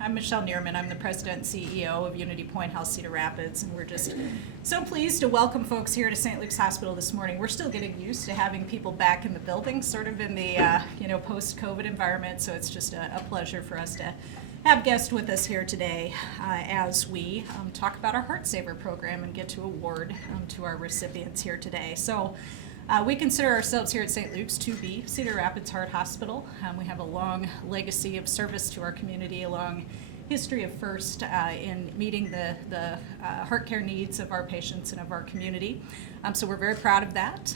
I'm Michelle Neerman. I'm the president and CEO of UnityPoint Health Cedar Rapids, and we're just so pleased to welcome folks here to St. Luke's Hospital this morning. We're still getting used to having people back in the building, sort of in the post-COVID environment, so it's just a pleasure for us to have guests with us here today as we talk about our Heart Saver program and get to award to our recipients here today. So we consider ourselves here at St. Luke's to be Cedar Rapids Heart Hospital. We have a long legacy of service to our community, a long history of first in meeting the heart care needs of our patients and of our community. So we're very proud of that.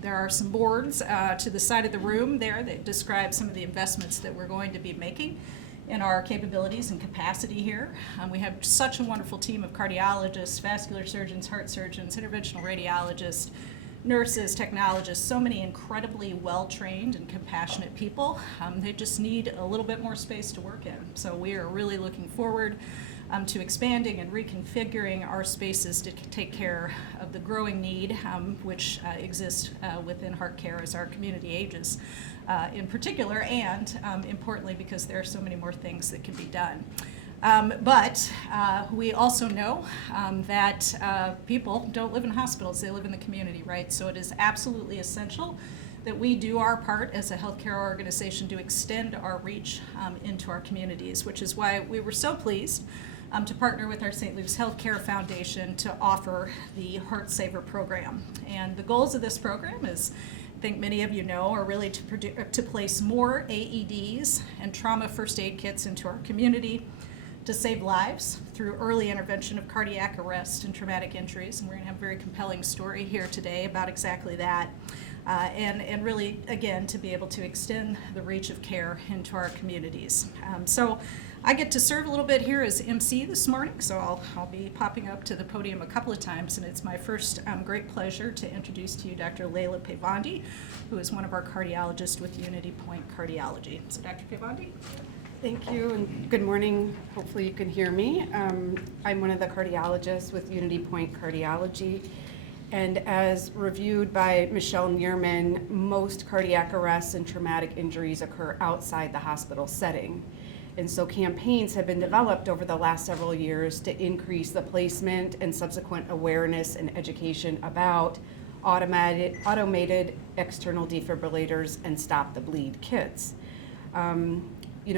There are some boards to the side of the room there that describe some of the investments that we're going to be making in our capabilities and capacity here. We have such a wonderful team of cardiologists, vascular surgeons, heart surgeons, interventional radiologists, nurses, technologists, so many incredibly well-trained and compassionate people. They just need a little bit more space to work in. So we are really looking forward to expanding and reconfiguring our spaces to take care of the growing need which exists within heart care as our community ages in particular, and importantly because there are so many more things that can be done. But we also know that people don't live in hospitals, they live in the community, right? So it is absolutely essential that we do our part as a healthcare organization to extend our reach into our communities, which is why we were so pleased to partner with our St. Luke's Healthcare Foundation to offer the Heart Saver program. And the goals of this program is, I think many of you know, are really to place more AEDs and trauma first aid kits into our community, to save lives through early intervention of cardiac arrest and traumatic injuries. And we're gonna have a very compelling story here today about exactly that. And really, again, to be able to extend the reach of care into our communities. So I get to serve a little bit here as MC this morning, so I'll be popping up to the podium a couple of times, and it's my first great pleasure to introduce to you Dr. Leila Pavandi, who is one of our cardiologists with UnityPoint Cardiology. So Dr. Pavandi. Thank you, and good morning. Hopefully you can hear me. I'm one of the cardiologists with UnityPoint Cardiology, and as reviewed by Michelle Neerman, most cardiac arrests and traumatic injuries occur outside the hospital setting. And so campaigns have been developed over the last several years to increase the placement and subsequent awareness and education about automated external defibrillators and stop the bleed kits.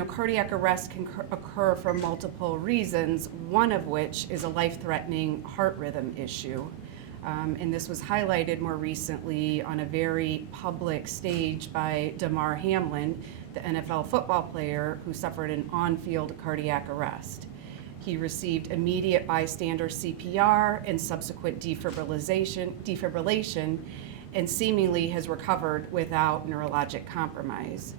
Cardiac arrest can occur for multiple reasons, one of which is a life-threatening heart rhythm issue. And this was highlighted more recently on a very public stage by Damar Hamlin, the NFL football player who suffered an on-field cardiac arrest. He received immediate bystander CPR and subsequent defibrillation, and seemingly has recovered without neurologic compromise.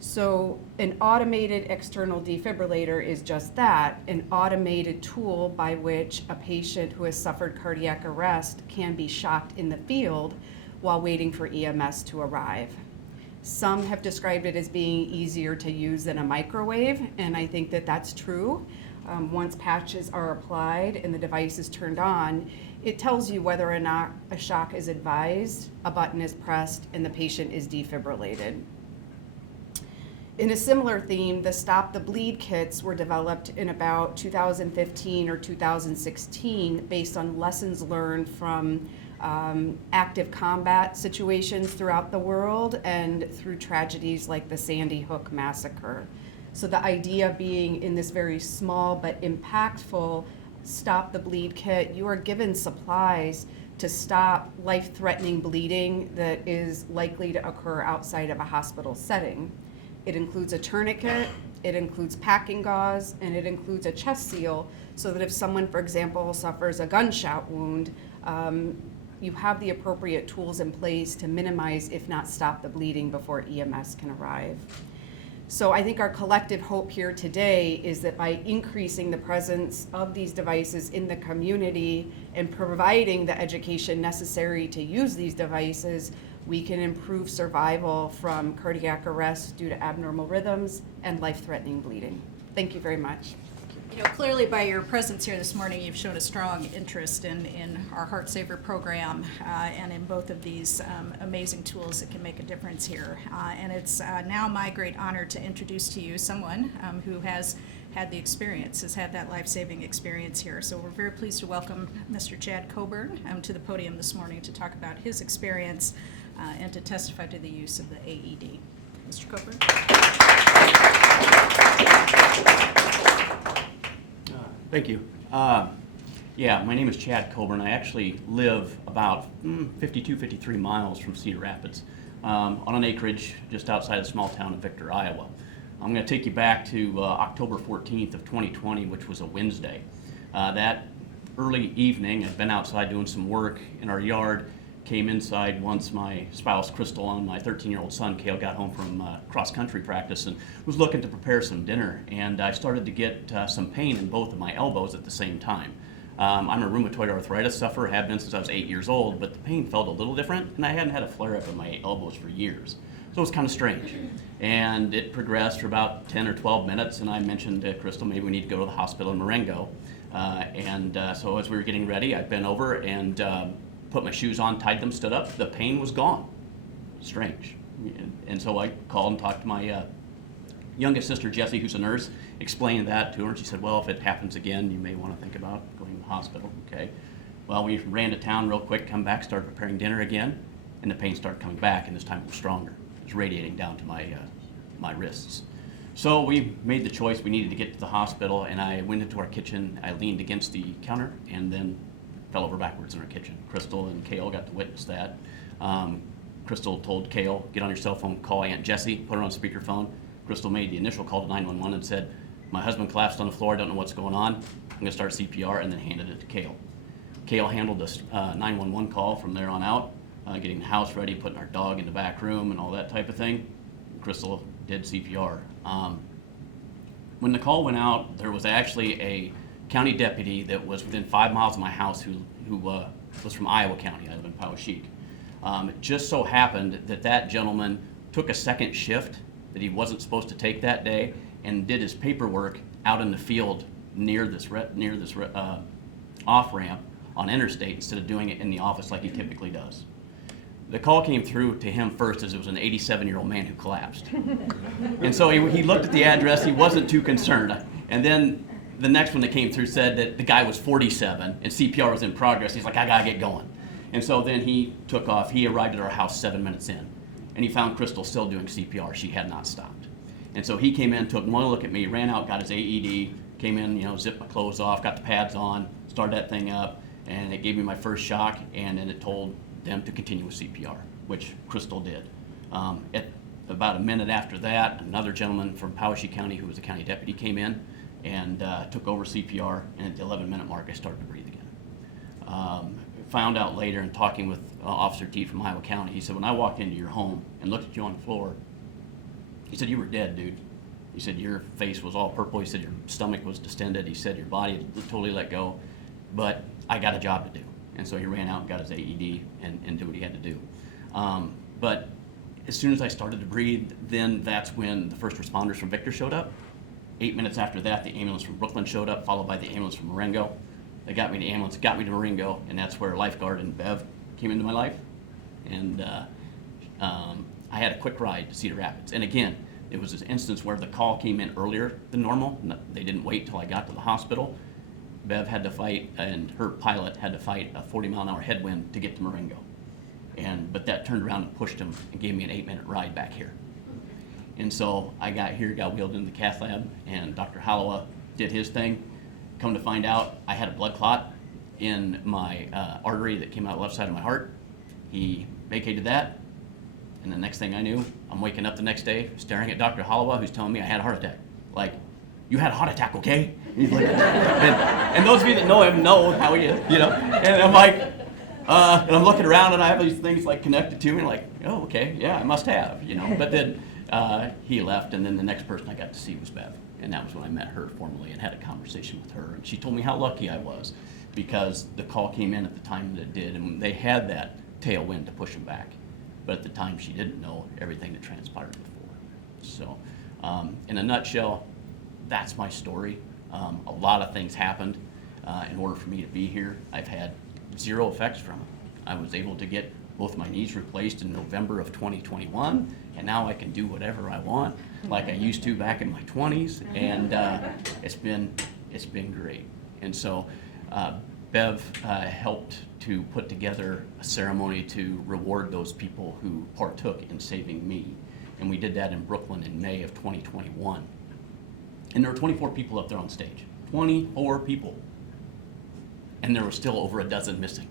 So an automated external defibrillator is just that, an automated tool by which a patient who has suffered cardiac arrest can be shocked in the field while waiting for EMS to arrive. Some have described it as being easier to use than a microwave, and I think that that's true. Once patches are applied and the device is turned on, it tells you whether or not a shock is advised, a button is pressed, and the patient is defibrillated. In a similar theme, the Stop the Bleed kits were developed in about 2015 or 2016 based on lessons learned from active combat situations throughout the world and through tragedies like the Sandy Hook massacre. So the idea being, in this very small but impactful Stop the Bleed kit, you are given supplies to stop life-threatening bleeding that is likely to occur outside of a hospital setting. It includes a tourniquet, it includes packing gauze, and it includes a chest seal, so that if someone, for example, suffers a gunshot wound, you have the appropriate tools in place to minimize, if not stop, the bleeding before EMS can arrive. So I think our collective hope here today is that by increasing the presence of these devices in the community and providing the education necessary to use these devices, we can improve survival from cardiac arrest due to abnormal rhythms and life-threatening bleeding. Thank you very much. You know, clearly by your presence here this morning, you've shown a strong interest in our Heart Saver program and in both of these amazing tools that can make a difference here. And it's now my great honor to introduce to you someone who has had the experience, has had that life-saving experience here. So we're very pleased to welcome Mr. Chad Coburn to the podium this morning to talk about his experience and to testify to the use of the AED. Mr. Coburn. Thank you. Yeah, my name is Chad Coburn. I actually live about 53 miles from Cedar Rapids on an acreage just outside the small town of Victor, Iowa. I'm going to take you back to October 14th of 2020, which was a Wednesday. That early evening, I'd been outside doing some work in our yard, came inside once my spouse, Crystal, and my 13-year-old son, Cale, got home from cross-country practice and was looking to prepare some dinner. And I started to get some pain in both of my elbows at the same time. I'm a rheumatoid arthritis sufferer, have been since I was 8 years old, but the pain felt a little different, and I hadn't had a flare-up in my elbows for years. So it was kind of strange. And it progressed for about 10 or 12 minutes, and I mentioned to Crystal, maybe we need to go to the hospital in Marengo. So as we were getting ready, I bent over and put my shoes on, tied them, stood up. The pain was gone. Strange. And so I called and talked to my youngest sister, Jessie, who's a nurse, explained that to her. And she said, well, if it happens again, you may want to think about going to the hospital. Okay. Well, we ran to town real quick, come back, started preparing dinner again, and the pain started coming back, and this time it was stronger. It was radiating down to my wrists. So we made the choice. We needed to get to the hospital, and I went into our kitchen. I leaned against the counter and then fell over backwards in our kitchen. Crystal and Cale got to witness that. Crystal told Cale, get on your cell phone, call Aunt Jessie, put her on speakerphone. Crystal made the initial call to 911 and said, my husband collapsed on the floor, I don't know what's going on. I'm gonna start CPR, and then handed it to Cale. Cale handled this 911 call from there on out, getting the house ready, putting our dog in the back room and all that type of thing. Crystal did CPR. When the call went out, there was actually a county deputy that was within 5 miles of my house who was from Iowa County. I live in Poweshiek. It just so happened that that gentleman took a second shift that he wasn't supposed to take that day and did his paperwork out in the field near this off-ramp on Interstate instead of doing it in the office like he typically does. The call came through to him first as it was an 87-year-old man who collapsed. And so he looked at the address, he wasn't too concerned. And then the next one that came through said that the guy was 47 and CPR was in progress. He's like, I gotta get going. And so then he took off. He arrived at our house 7 minutes in, and he found Crystal still doing CPR. She had not stopped. And so he came in, took one look at me, ran out, got his AED, came in, zipped my clothes off, got the pads on, started that thing up, and it gave me my first shock, and then it told them to continue with CPR, which Crystal did. At about a minute after that, another gentleman from Poweshiek County, who was a county deputy, came in and took over CPR, and at the 11-minute mark, I started to breathe again. Found out later in talking with Officer T from Iowa County, he said, when I walked into your home and looked at you on the floor, he said, you were dead, dude. He said, your face was all purple. He said, your stomach was distended. He said, your body had totally let go, but I got a job to do. And so he ran out and got his AED and did what he had to do. But as soon as I started to breathe, then that's when the first responders from Victor showed up. 8 minutes after that, the ambulance from Brooklyn showed up, followed by the ambulance from Marengo. They got me to the ambulance, got me to Marengo, and that's where lifeguard and Bev came into my life. And I had a quick ride to Cedar Rapids. And again, it was this instance where the call came in earlier than normal. They didn't wait till I got to the hospital. Bev had to fight, and her pilot had to fight a 40-mile-an-hour headwind to get to Marengo. But that turned around and pushed him and gave me an 8-minute ride back here. And so I got here, got wheeled into the cath lab, and Dr. Halawa did his thing. Come to find out, I had a blood clot in my artery that came out the left side of my heart. He vacated that, and the next thing I knew, I'm waking up the next day staring at Dr. Halawa, who's telling me I had a heart attack. Like, you had a heart attack, okay? He's like, and those of you that know him know how he is, And I'm like, and I'm looking around, and I have these things like connected to me, like, oh, okay, yeah, I must have, But then he left, and then the next person I got to see was Bev. And that was when I met her formally and had a conversation with her. And she told me how lucky I was because the call came in at the time that it did, and they had that tailwind to push them back. But at the time, she didn't know everything that transpired before. So in a nutshell, that's my story. A lot of things happened in order for me to be here. I've had zero effects from it. I was able to get both my knees replaced in November of 2021, and now I can do whatever I want, like I used to back in my 20s, and it's been great. And so Bev helped to put together a ceremony to reward those people who partook in saving me, and we did that in Brooklyn in May of 2021. And there were 24 people up there on stage, 24 people, and there were still over a dozen missing.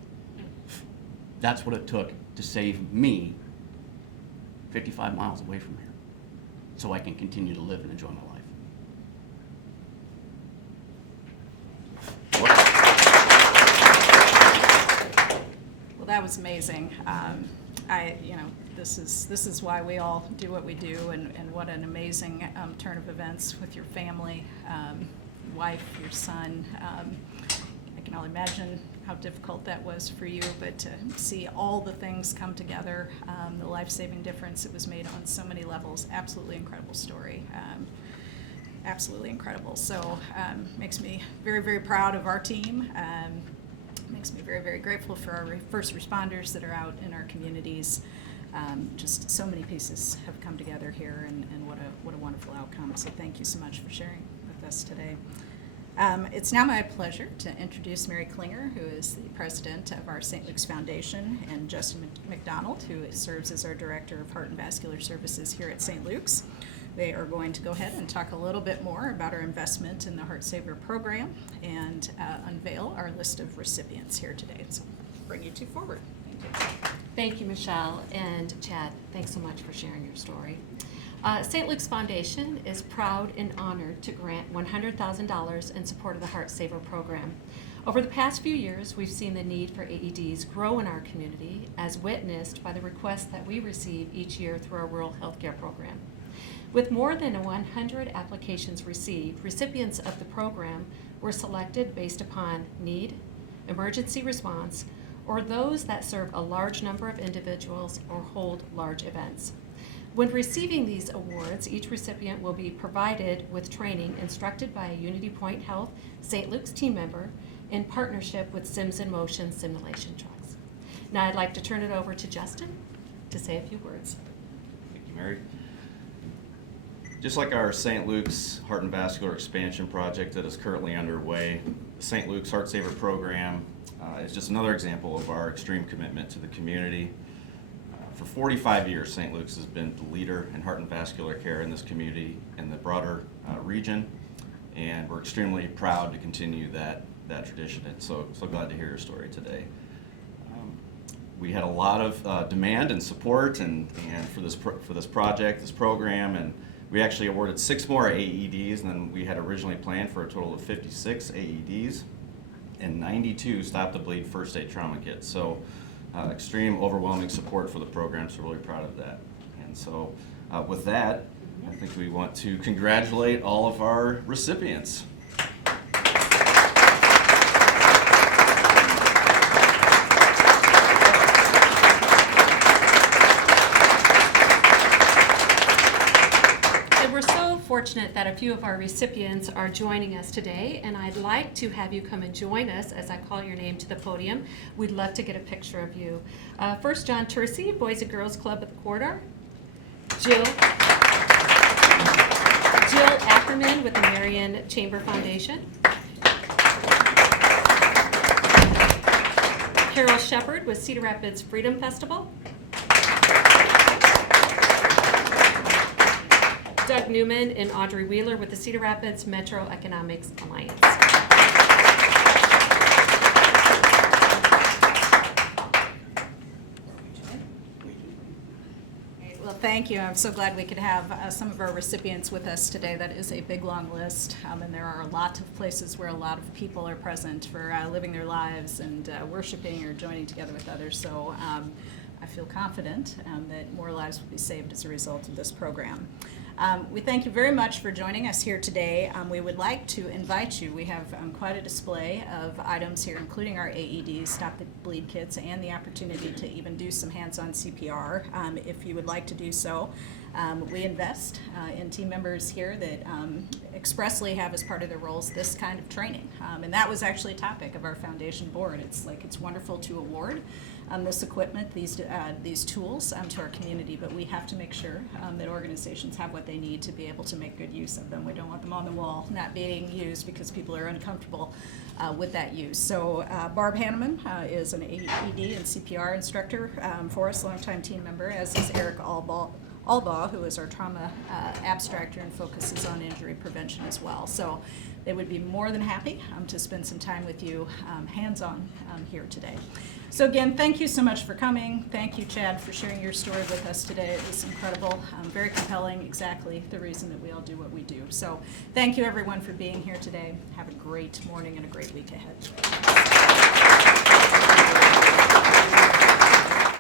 That's what it took to save me 55 miles away from here so I can continue to live and enjoy my life. Well, that was amazing. This is why we all do what we do, and what an amazing turn of events with your family, wife, your son. I can only imagine how difficult that was for you, but to see all the things come together, the life-saving difference it was made on so many levels, absolutely incredible story. Absolutely incredible. So makes me very, very proud of our team. Makes me very, very grateful for our first responders that are out in our communities. Just so many pieces have come together here, and what a wonderful outcome. So thank you so much for sharing with us today. It's now my pleasure to introduce Mary Klinger, who is the president of our St. Luke's Foundation, and Justin McDonald, who serves as our director of Heart and Vascular Services here at St. Luke's. They are going to go ahead and talk a little bit more about our investment in the Heart Saver program and unveil our list of recipients here today. So I'll bring you two forward. Thank you. Thank you, Michelle, and Chad, thanks so much for sharing your story. St. Luke's Foundation is proud and honored to grant $100,000 in support of the Heart Saver program. Over the past few years, we've seen the need for AEDs grow in our community, as witnessed by the requests that we receive each year through our rural healthcare program. With more than 100 applications received, recipients of the program were selected based upon need, emergency response, or those that serve a large number of individuals or hold large events. When receiving these awards, each recipient will be provided with training instructed by a UnityPoint Health St. Luke's team member in partnership with Sims in Motion simulation trucks. Now I'd like to turn it over to Justin to say a few words. Thank you, Mary. Just like our St. Luke's Heart and Vascular Expansion project that is currently underway, the St. Luke's Heart Saver program is just another example of our extreme commitment to the community. For 45 years, St. Luke's has been the leader in heart and vascular care in this community and the broader region, and we're extremely proud to continue that tradition, and so glad to hear your story today. We had a lot of demand and support and for this project, this program, and we actually awarded 6 more AEDs than we had originally planned, for a total of 56 AEDs and 92 stop-the-bleed first aid trauma kits. So extreme, overwhelming support for the program, so really proud of that. And so with that, I think we want to congratulate all of our recipients. Fortunate that a few of our recipients are joining us today, and I'd like to have you come and join us as I call your name to the podium. We'd love to get a picture of you. First, John Tercey, Boys and Girls Club at the Corridor. Jill Ackerman with the Marion Chamber Foundation. Carol Shepard with Cedar Rapids Freedom Festival. Doug Newman and Audrey Wheeler with the Cedar Rapids Metro Economics Alliance. Well, thank you. I'm so glad we could have some of our recipients with us today. That is a big, long list, and there are a lot of places where a lot of people are present for living their lives and worshiping or joining together with others. So I feel confident that more lives will be saved as a result of this program. We thank you very much for joining us here today. We would like to invite you. We have quite a display of items here, including our AEDs, Stop the Bleed kits, and the opportunity to even do some hands-on CPR if you would like to do so. We invest in team members here that expressly have as part of their roles this kind of training. And that was actually a topic of our foundation board. It's wonderful to award this equipment, these tools to our community, but we have to make sure that organizations have what they need to be able to make good use of them. We don't want them on the wall not being used because people are uncomfortable with that use. So Barb Hanneman is an AED and CPR instructor for us, longtime team member, as is Eric Albaugh, who is our trauma abstractor and focuses on injury prevention as well. So they would be more than happy to spend some time with you hands-on here today. So again, thank you so much for coming. Thank you, Chad, for sharing your story with us today. It was incredible, very compelling, exactly the reason that we all do what we do. So thank you everyone for being here today. Have a great morning and a great week ahead.